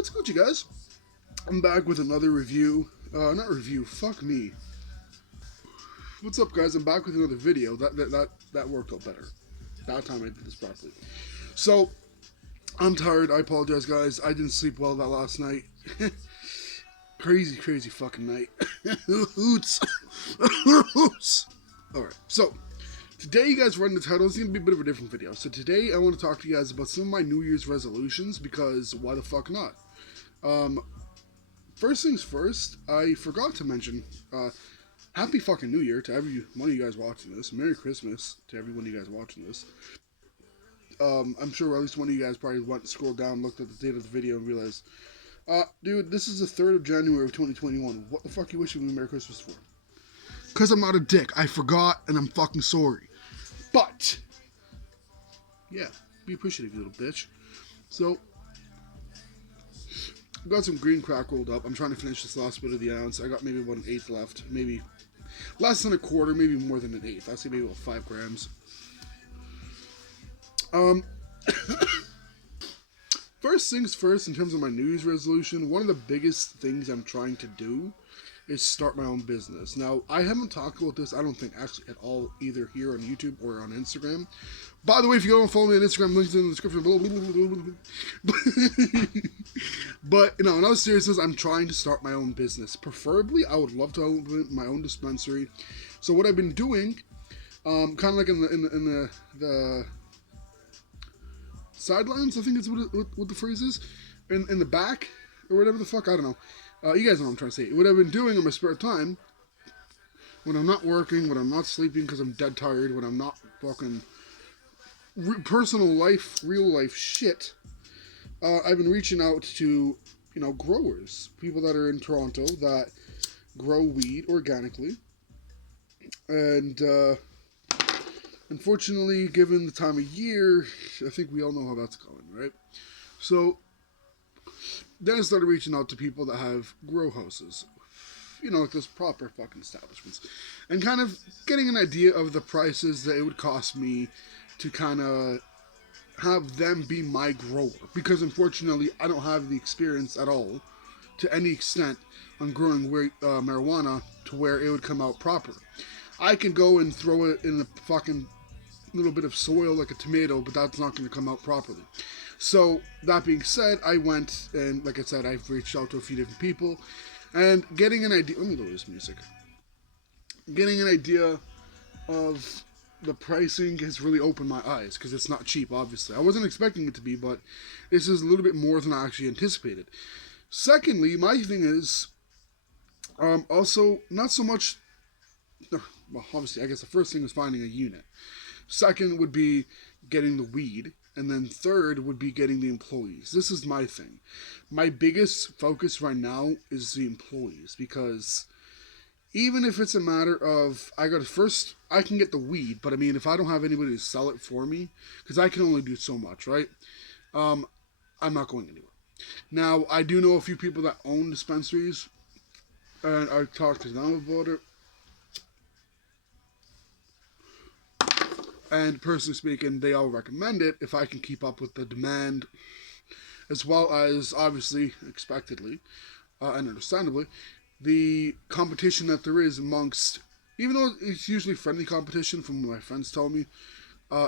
What's good, you guys? I'm back with another review. Not review. Fuck me. What's up, guys? I'm back with another video. That worked out better. That time I did this properly. So I'm tired. I apologize, guys. I didn't sleep well that last night. Crazy fucking night. Hoots. Hoots. All right. So today, you guys read the title. It's gonna be a bit of a different video. So today, I want to talk to you guys about some of my New Year's resolutions because why the fuck not? First things first, I forgot to mention, Happy fucking New Year to every one of you guys watching this. Merry Christmas to every one of you guys watching this. I'm sure at least one of you guys probably went and scrolled down, looked at the date of the video, and realized, dude, this is the 3rd of January of 2021. What the fuck you wishing me Merry Christmas for? Because I'm not a dick. I forgot, and I'm fucking sorry. But, yeah, be appreciative, you little bitch. So, I've got some green crack rolled up. I'm trying to finish this last bit of the ounce. I got maybe about an eighth left. Maybe less than a quarter, maybe more than an eighth. I'd say maybe about 5 grams. First things first, in terms of my New Year's resolution, one of the biggest things I'm trying to do is start my own business. Now, I haven't talked about this, I don't think, actually at all, either here on YouTube or on Instagram. By the way, if you go and follow me on Instagram, links in the description below. But, you know, in all seriousness, I'm trying to start my own business. Preferably, I would love to open my own dispensary. So what I've been doing, kind of like in the sidelines, I think is what the phrase is, in the back, or whatever the fuck, I don't know. You guys know what I'm trying to say. What I've been doing in my spare time, when I'm not working, when I'm not sleeping because I'm dead tired, when I'm not fucking personal life, real life shit, I've been reaching out to, you know, growers, people that are in Toronto that grow weed organically. And, unfortunately, given the time of year, I think we all know how that's going, right? So then I started reaching out to people that have grow houses, you know, like those proper fucking establishments, and kind of getting an idea of the prices that it would cost me to kind of have them be my grower, because unfortunately I don't have the experience at all to any extent on growing marijuana to where it would come out proper. I can go and throw it in a fucking little bit of soil like a tomato, but that's not going to come out properly. So, that being said, I went, and like I said, I've reached out to a few different people, and getting an idea, let me lower this music, getting an idea of the pricing has really opened my eyes, because it's not cheap, obviously. I wasn't expecting it to be, but this is a little bit more than I actually anticipated. Secondly, my thing is, also, not so much, well, obviously, I guess the first thing is finding a unit. Second would be getting the weed. And then third would be getting the employees. This is my thing. My biggest focus right now is the employees, because even if it's a matter of, I can get the weed, but I mean, if I don't have anybody to sell it for me, because I can only do so much, right? I'm not going anywhere. Now, I do know a few people that own dispensaries, and I talked to them about it. And personally speaking, they all recommend it if I can keep up with the demand, as well as, obviously, expectedly, and understandably, the competition that there is amongst, even though it's usually friendly competition from what my friends tell me,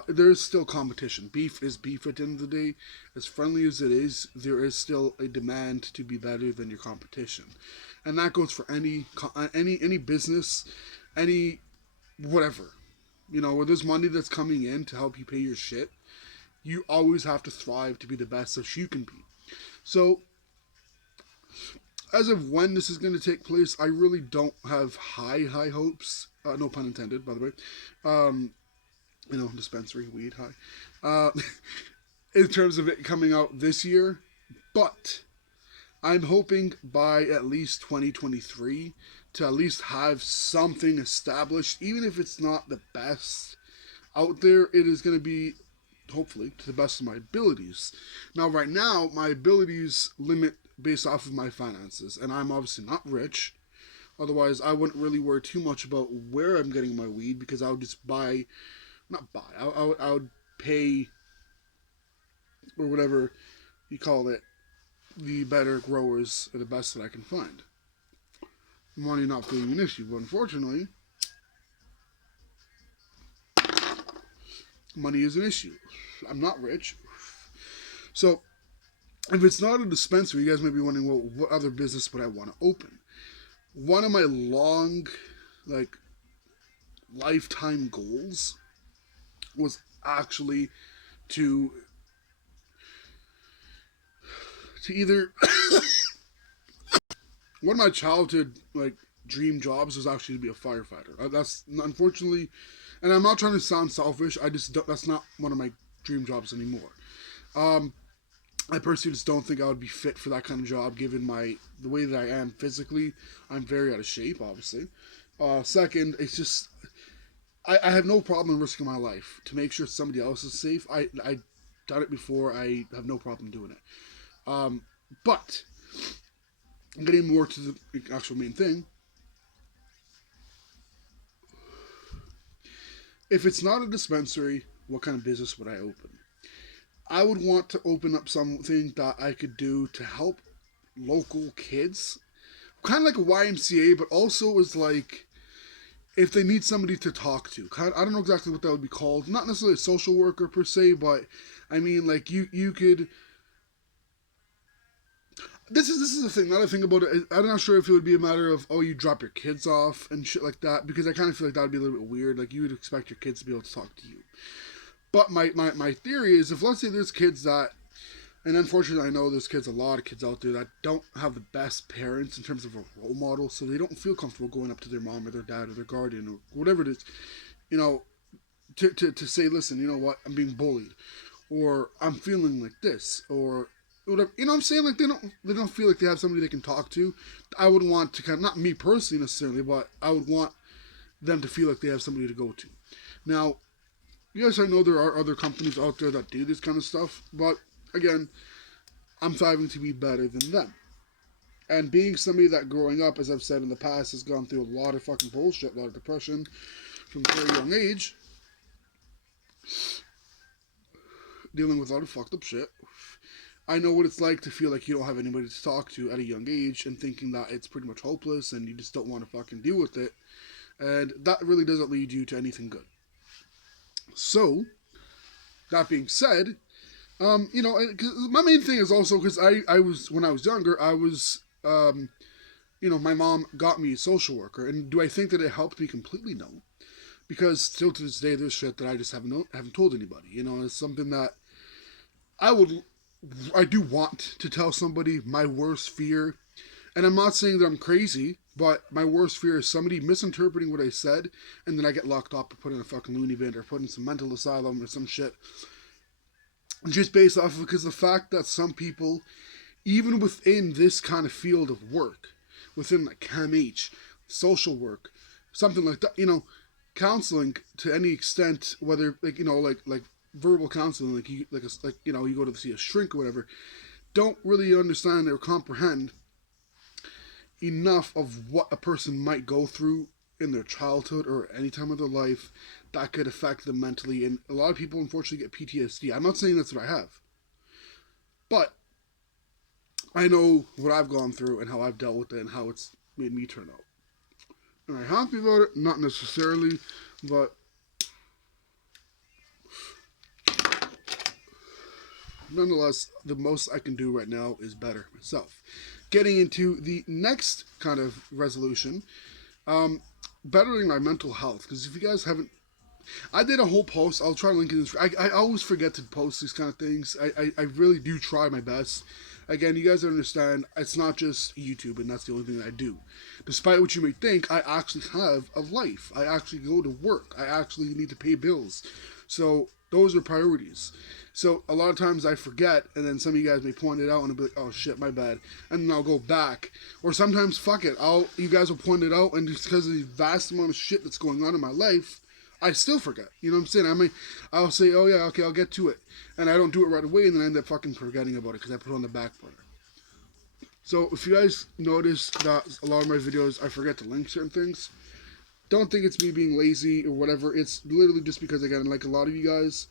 there is still competition. Beef is beef at the end of the day. As friendly as it is, there is still a demand to be better than your competition. And that goes for any business, any whatever. You know, where there's money that's coming in to help you pay your shit, you always have to thrive to be the best that you can be. So, as of when this is going to take place, I really don't have high hopes. No pun intended, by the way. You know, dispensary, weed, high. In terms of it coming out this year. But I'm hoping by at least 2023 to at least have something established, even if it's not the best out there. It is going to be, hopefully, to the best of my abilities. Now, right now, my abilities limit based off of my finances, and I'm obviously not rich. Otherwise, I wouldn't really worry too much about where I'm getting my weed, because I would just I would pay, or whatever you call it, the better growers are the best that I can find. Money not being an issue, but unfortunately, money is an issue. I'm not rich. So, if it's not a dispensary, you guys might be wondering, well, what other business would I want to open? One of my long, like, lifetime goals was actually to either one of my childhood like dream jobs was actually to be a firefighter. That's unfortunately, and I'm not trying to sound selfish. I just that's not one of my dream jobs anymore. Um, I personally just don't think I would be fit for that kind of job given the way that I am physically. I'm very out of shape, obviously. Second, it's just I have no problem risking my life to make sure somebody else is safe. I done it before. I have no problem doing it. But getting more to the actual main thing, if it's not a dispensary, what kind of business would I open? I would want to open up something that I could do to help local kids, kind of like a YMCA, but also is like if they need somebody to talk to. I don't know exactly what that would be called. Not necessarily a social worker per se, but I mean like you could. This is the thing. Now that I think about it, I'm not sure if it would be a matter of you drop your kids off and shit like that, because I kind of feel like that would be a little bit weird. Like you would expect your kids to be able to talk to you. But my theory is, if let's say there's kids that, and unfortunately I know there's kids, a lot of kids out there that don't have the best parents in terms of a role model, so they don't feel comfortable going up to their mom or their dad or their guardian or whatever it is, you know, to say, listen, you know what, I'm being bullied, or I'm feeling like this, or whatever. You know what I'm saying? Like they don't feel like they have somebody they can talk to. I would want to kind of, not me personally necessarily, but I would want them to feel like they have somebody to go to. Now, yes, I know there are other companies out there that do this kind of stuff, but again, I'm striving to be better than them. And being somebody that growing up, as I've said in the past, has gone through a lot of fucking bullshit, a lot of depression from a very young age, dealing with a lot of fucked up shit. I know what it's like to feel like you don't have anybody to talk to at a young age and thinking that it's pretty much hopeless and you just don't want to fucking deal with it. And that really doesn't lead you to anything good. So, that being said, my main thing is also because I was, when I was younger, I was, my mom got me a social worker. And do I think that it helped me completely? No. Because still to this day, there's shit that I just haven't told anybody. You know, it's something that I would I do want to tell somebody my worst fear. And I'm not saying that I'm crazy, but my worst fear is somebody misinterpreting what I said, and then I get locked up or put in a fucking loony bin or put in some mental asylum or some shit. Just based off of, because the fact that some people, even within this kind of field of work, within like CAMH, social work, something like that, counseling to any extent, whether like verbal counseling, you go to see a shrink or whatever, don't really understand or comprehend enough of what a person might go through in their childhood or any time of their life that could affect them mentally. And a lot of people unfortunately get PTSD. I'm not saying that's what I have, but I know what I've gone through and how I've dealt with it and how it's made me turn out. Am I happy about it? Not necessarily, but nonetheless, the most I can do right now is better myself. Getting into the next kind of resolution, bettering my mental health. Because if you guys haven't, I did a whole post. I'll try to link it in this. I always forget to post these kind of things. I really do try my best. Again, you guys understand, it's not just YouTube, and that's the only thing that I do. Despite what you may think, I actually have a life. I actually go to work. I actually need to pay bills. So those are priorities. So a lot of times I forget, and then some of you guys may point it out, and I'll be like, "Oh shit, my bad," and then I'll go back. Or sometimes, fuck it, you guys will point it out, and just because of the vast amount of shit that's going on in my life, I still forget. You know what I'm saying? I'll say, "Oh yeah, okay, I'll get to it," and I don't do it right away, and then I end up fucking forgetting about it because I put it on the back burner. So if you guys notice that a lot of my videos I forget to link certain things, don't think it's me being lazy or whatever. It's literally just because, again, like a lot of you guys,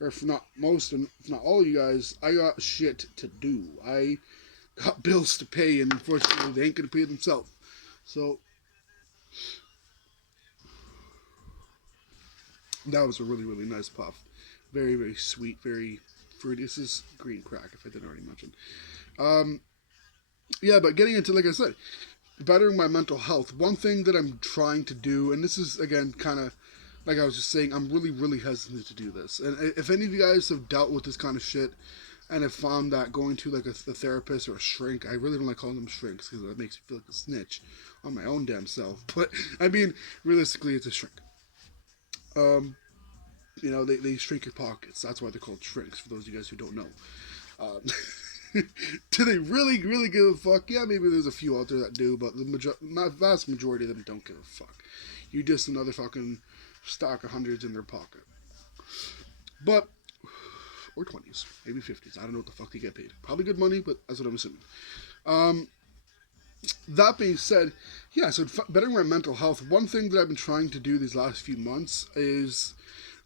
or if not most and if not all of you guys, I got shit to do. I got bills to pay, and unfortunately they ain't gonna pay themselves. So that was a really, really nice puff. Very, very sweet, very fruity. This is green crack, if I didn't already mention. Um, yeah, but getting into, like I said, bettering my mental health. One thing that I'm trying to do, and this is again kind of like I was just saying, I'm really, really hesitant to do this. And if any of you guys have dealt with this kind of shit and have found that going to like a therapist or a shrink, I really don't like calling them shrinks because that makes me feel like a snitch on my own damn self. But I mean, realistically, it's a shrink. Um, they shrink your pockets. That's why they're called shrinks. For those of you guys who don't know. Um, do they really, really give a fuck? Yeah, maybe there's a few out there that do, but the vast majority of them don't give a fuck. You just another fucking stock of hundreds in their pocket. But, or 20s, maybe 50s. I don't know what the fuck they get paid. Probably good money, but that's what I'm assuming. Um, that being said, yeah, so bettering my mental health, one thing that I've been trying to do these last few months is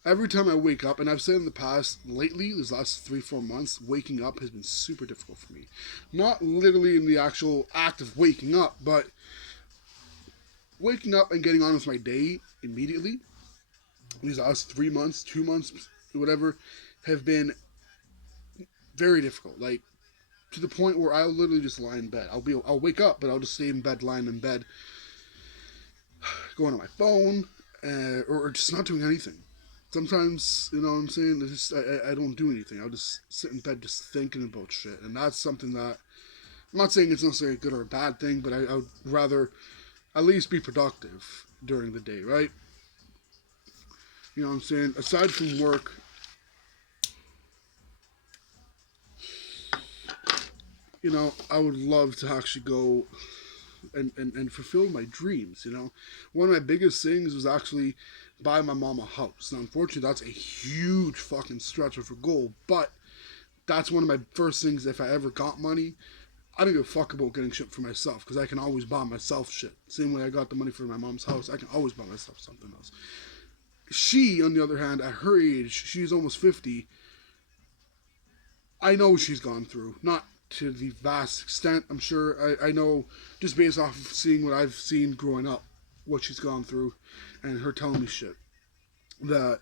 every time I wake up, and I've said in the past, lately, these last 3-4 months, waking up has been super difficult for me. Not literally in the actual act of waking up, but waking up and getting on with my day immediately. These last 3 months, 2 months, whatever, have been very difficult. Like, to the point where I'll literally just lie in bed. I'll wake up, but I'll just stay in bed, lying in bed, going on my phone, or just not doing anything. Sometimes, you know what I'm saying? I don't do anything. I'll just sit in bed just thinking about shit. And that's something that, I'm not saying it's necessarily a good or a bad thing, but I would rather at least be productive during the day, right? You know what I'm saying? Aside from work, I would love to actually go and fulfill my dreams, One of my biggest things was actually buy my mom a house. Now, unfortunately, that's a huge fucking stretch of a goal, but that's one of my first things. If I ever got money, I don't give a fuck about getting shit for myself because I can always buy myself shit. Same way I got the money for my mom's house, I can always buy myself something else. She, on the other hand, at her age, she's almost 50. I know she's gone through. Not to the vast extent, I'm sure. I know just based off of seeing what I've seen growing up, what she's gone through, and her telling me shit. That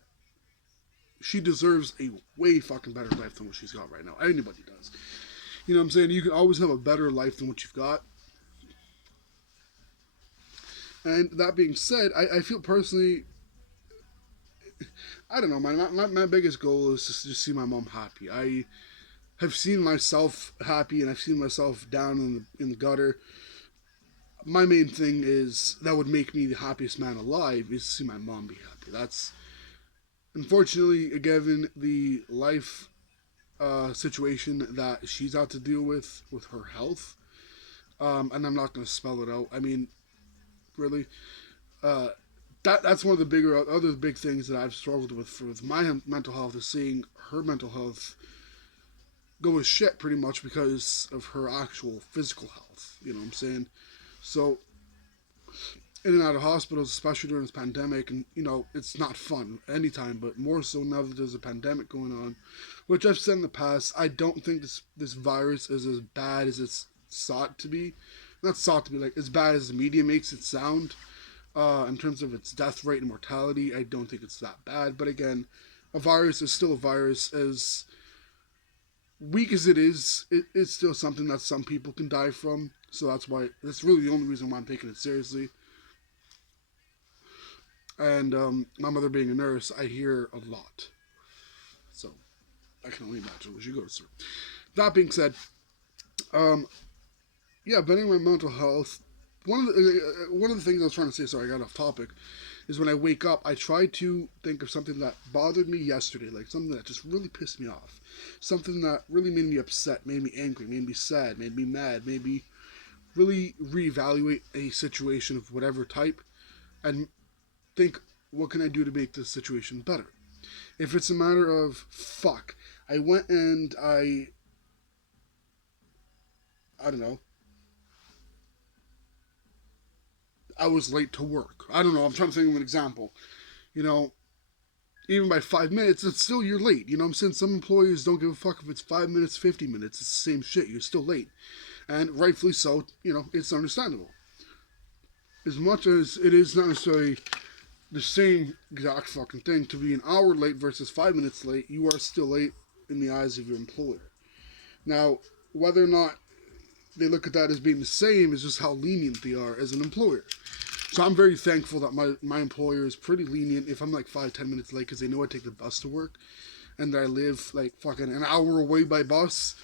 she deserves a way fucking better life than what she's got right now. Anybody does. You know what I'm saying? You can always have a better life than what you've got. And that being said, I feel personally, I don't know, my biggest goal is to just see my mom happy. I have seen myself happy and I've seen myself down in the gutter. My main thing is that would make me the happiest man alive is to see my mom be happy. That's unfortunately given the life situation that she's had to deal with her health. And I'm not going to spell it out. I mean, really, uh, that's one of the bigger other big things that I've struggled with my mental health is seeing her mental health go as shit pretty much because of her actual physical health. You know what I'm saying? So in and out of hospitals, especially during this pandemic, and it's not fun anytime, but more so now that there's a pandemic going on, which I've said in the past. I don't think this virus is as bad as it's sought to be. Not sought to be, like as bad as the media makes it sound. In terms of its death rate and mortality, I don't think it's that bad. But again, a virus is still a virus. As weak as it is, it's still something that some people can die from. So that's really the only reason why I'm taking it seriously. And my mother being a nurse, I hear a lot. So I can only imagine what she goes through. That being said, um, yeah, bettering my mental health. One of the things I was trying to say, sorry, I got off topic, is when I wake up, I try to think of something that bothered me yesterday, like something that just really pissed me off, something that really made me upset, made me angry, made me sad, made me mad, made me really reevaluate a situation of whatever type, and think, what can I do to make this situation better? If it's a matter of fuck, I went and I don't know, I was late to work. I don't know. I'm trying to think of an example. You know, even by 5 minutes, it's still you're late. You know what I'm saying? Some employers don't give a fuck if it's 5 minutes, 50 minutes. It's the same shit. You're still late. And rightfully so, it's understandable. As much as it is not necessarily the same exact fucking thing to be an hour late versus 5 minutes late, you are still late in the eyes of your employer. Now, whether or not they look at that as being the same is just how lenient they are as an employer. So I'm very thankful that my employer is pretty lenient if I'm like 5-10 minutes late, because they know I take the bus to work and that I live like fucking an hour away by bus.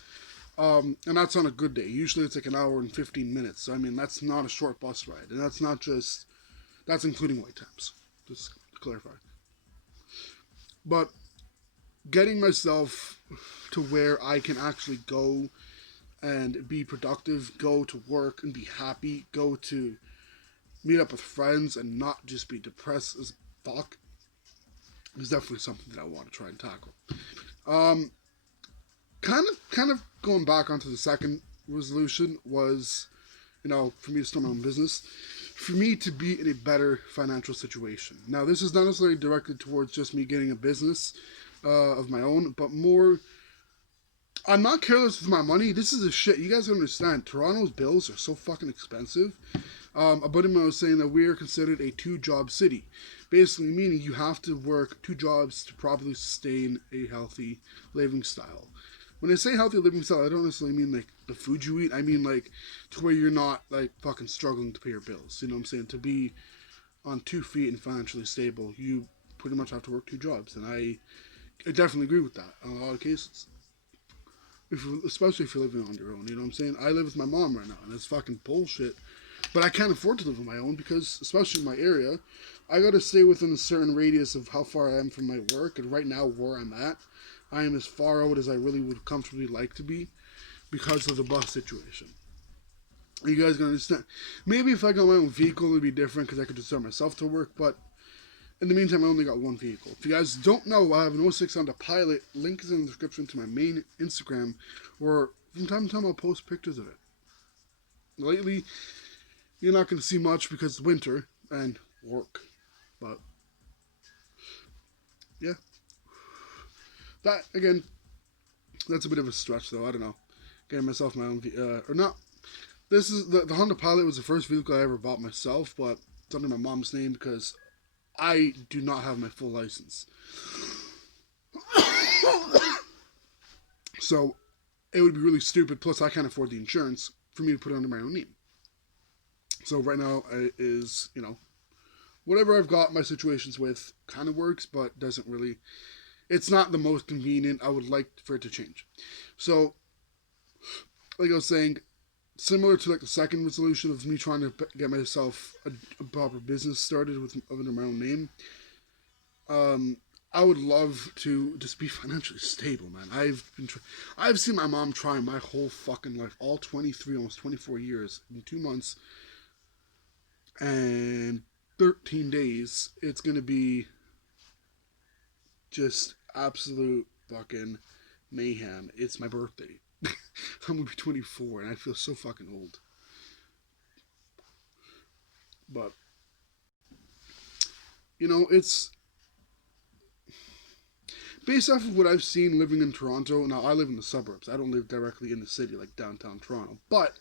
And that's on a good day. Usually it's like an hour and 15 minutes. So I mean, that's not a short bus ride. And that's including wait times. Just to clarify. But getting myself to where I can actually go and be productive, go to work and be happy, go to meet up with friends and not just be depressed as fuck is definitely something that I want to try and tackle. Kind of going back onto the second resolution was, for me to start my own business, for me to be in a better financial situation. Now, this is not necessarily directed towards just me getting a business of my own, but more, I'm not careless with my money. This is a shit. You guys understand, Toronto's bills are so fucking expensive. A buddy of mine was saying that we are considered a two-job city. Basically meaning you have to work two jobs to properly sustain a healthy living style. When I say healthy living style, I don't necessarily mean like the food you eat. I mean like to where you're not like fucking struggling to pay your bills. You know what I'm saying? To be on 2 feet and financially stable, you pretty much have to work two jobs. And I definitely agree with that in a lot of cases. Especially if you're living on your own. You know what I'm saying? I live with my mom right now, and it's fucking bullshit. But I can't afford to live on my own because, especially in my area, I gotta stay within a certain radius of how far I am from my work. And right now, where I'm at, I am as far out as I really would comfortably like to be because of the bus situation. You guys can understand. Maybe if I got my own vehicle, it would be different because I could just drive myself to work. But in the meantime, I only got one vehicle. If you guys don't know, I have an 06 Honda Pilot. Link is in the description to my main Instagram, where from time to time I'll post pictures of it. Lately, you're not going to see much because it's winter and work. But, yeah. That, again, that's a bit of a stretch, though. I don't know. Getting myself my own, or not. This is, the Honda Pilot was the first vehicle I ever bought myself, but it's under my mom's name because I do not have my full license. So, it would be really stupid, plus I can't afford the insurance, for me to put it under my own name. So right now it is, whatever I've got my situations with kind of works, but doesn't really, it's not the most convenient. I would like for it to change. So, like I was saying, similar to like the second resolution of me trying to get myself a proper business started under my own name, I would love to just be financially stable, man. I've seen my mom try my whole fucking life, all 23, almost 24 years, in 2 months and 13 days. It's gonna be just absolute fucking mayhem. It's my birthday. I'm gonna be 24 and I feel so fucking old. But, it's based off of what I've seen living in Toronto. Now, I live in the suburbs. I don't live directly in the city like downtown Toronto. But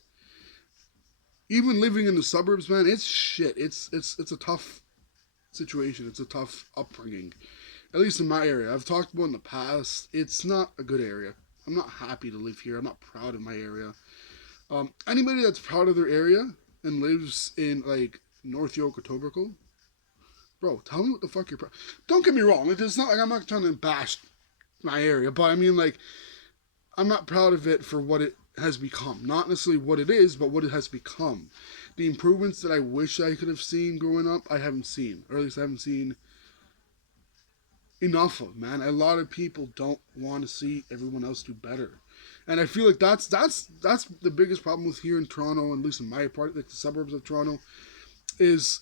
even living in the suburbs, man, it's shit. It's a tough situation. It's a tough upbringing. At least in my area. I've talked about in the past. It's not a good area. I'm not happy to live here. I'm not proud of my area. Anybody that's proud of their area and lives in, like, North York or Etobicoke, bro, tell me what the fuck you're proud. Don't get me wrong. It's not like I'm not trying to bash my area, but I mean, like, I'm not proud of it for what it has become. Not necessarily what it is, but what it has become. The improvements that I wish I could have seen growing up, I haven't seen. Or at least I haven't seen enough of, man. A lot of people don't want to see everyone else do better. And I feel like that's the biggest problem with here in Toronto, at least in my part, like the suburbs of Toronto, is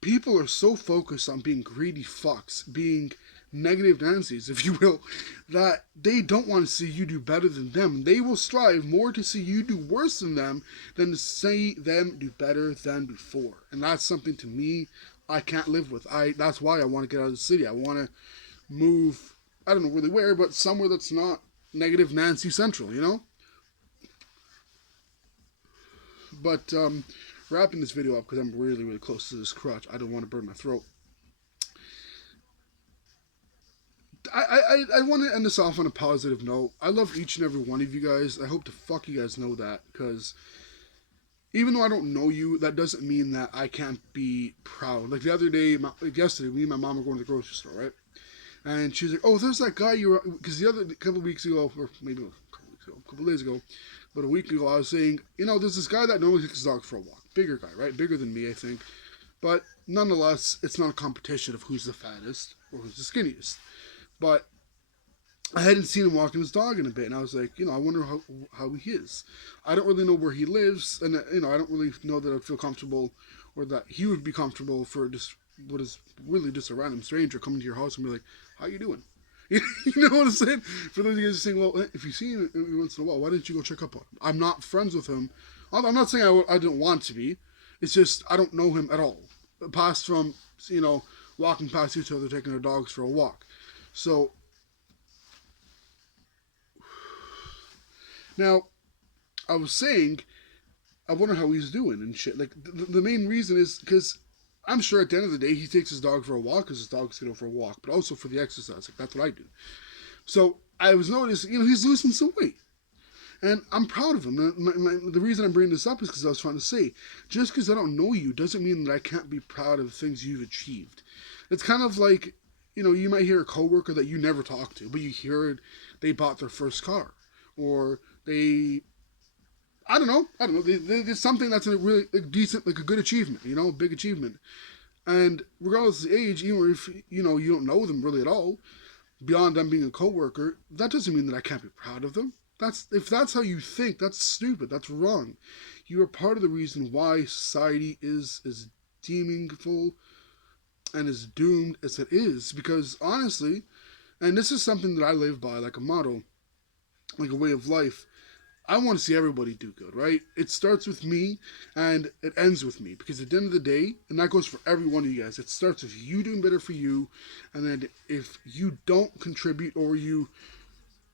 people are so focused on being greedy fucks, being negative Nancy's, if you will, that they don't want to see you do better than them. They will strive more to see you do worse than them than to see them do better than before. And that's something to me I can't live with. That's why I want to get out of the city. I want to move. I don't know really where, but somewhere that's not negative Nancy Central, you know. But wrapping this video up because I'm really really close to this crotch. I don't want to burn my throat. I want to end this off on a positive note. I love each and every one of you guys. I hope to fuck you guys know that, because even though I don't know you, that doesn't mean that I can't be proud. Like the other day, yesterday, me and my mom were going to the grocery store, right? And she's like, "Oh, there's that guy you were," because the other couple of weeks ago, or maybe a couple of days ago, but a week ago, I was saying, there's this guy that normally takes his dog for a walk. Bigger guy, right? Bigger than me, I think. But nonetheless, it's not a competition of who's the fattest or who's the skinniest. But I hadn't seen him walking his dog in a bit, and I was like, I wonder how he is. I don't really know where he lives, and I don't really know that I'd feel comfortable, or that he would be comfortable for just what is really just a random stranger coming to your house and be like, "How you doing?" You know what I'm saying? For those of you guys saying, "Well, if you see him once in a while, why didn't you go check up on him?" I'm not friends with him. I'm not saying I didn't want to be. It's just I don't know him at all. Past from walking past each other, taking their dogs for a walk. So now, I was saying, I wonder how he's doing and shit. Like, the main reason is because I'm sure at the end of the day, he takes his dog for a walk because his dog's going for a walk, but also for the exercise. Like, that's what I do. So, I was noticing, he's losing some weight. And I'm proud of him. The reason I'm bringing this up is because I was trying to say, just because I don't know you doesn't mean that I can't be proud of things you've achieved. It's kind of like, you might hear a coworker that you never talk to, but you hear they bought their first car. Or I don't know. There's something that's a really decent, like a good achievement, a big achievement. And regardless of the age, even if, you don't know them really at all, beyond them being a coworker, that doesn't mean that I can't be proud of them. If that's how you think, that's stupid. That's wrong. You are part of the reason why society is as deemingful and as doomed as it is. Because honestly, and this is something that I live by, like a motto, like a way of life, I want to see everybody do good, right? It starts with me and it ends with me, because at the end of the day, and that goes for every one of you guys, it starts with you doing better for you, and then if you don't contribute, or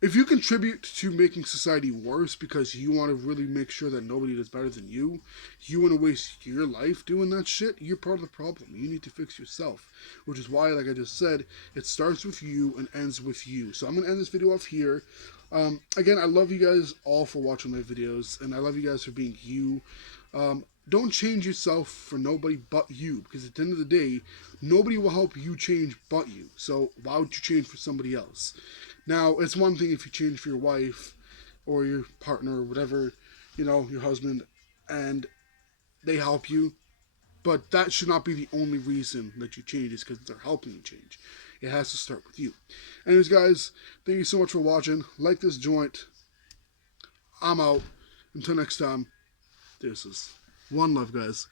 if you contribute to making society worse because you want to really make sure that nobody does better than you want to waste your life doing that shit, you're part of the problem. You need to fix yourself, which is why, like I just said, it starts with you and ends with you. So I'm going to end this video off here. Again, I love you guys all for watching my videos, and I love you guys for being you. Don't change yourself for nobody but you, because at the end of the day, nobody will help you change but you. So why would you change for somebody else? Now, it's one thing if you change for your wife or your partner or whatever, your husband, and they help you, but that should not be the only reason that you change, is because they're helping you change. It has to start with you. Anyways, guys, thank you so much for watching. Like this joint. I'm out. Until next time, this is one love, guys.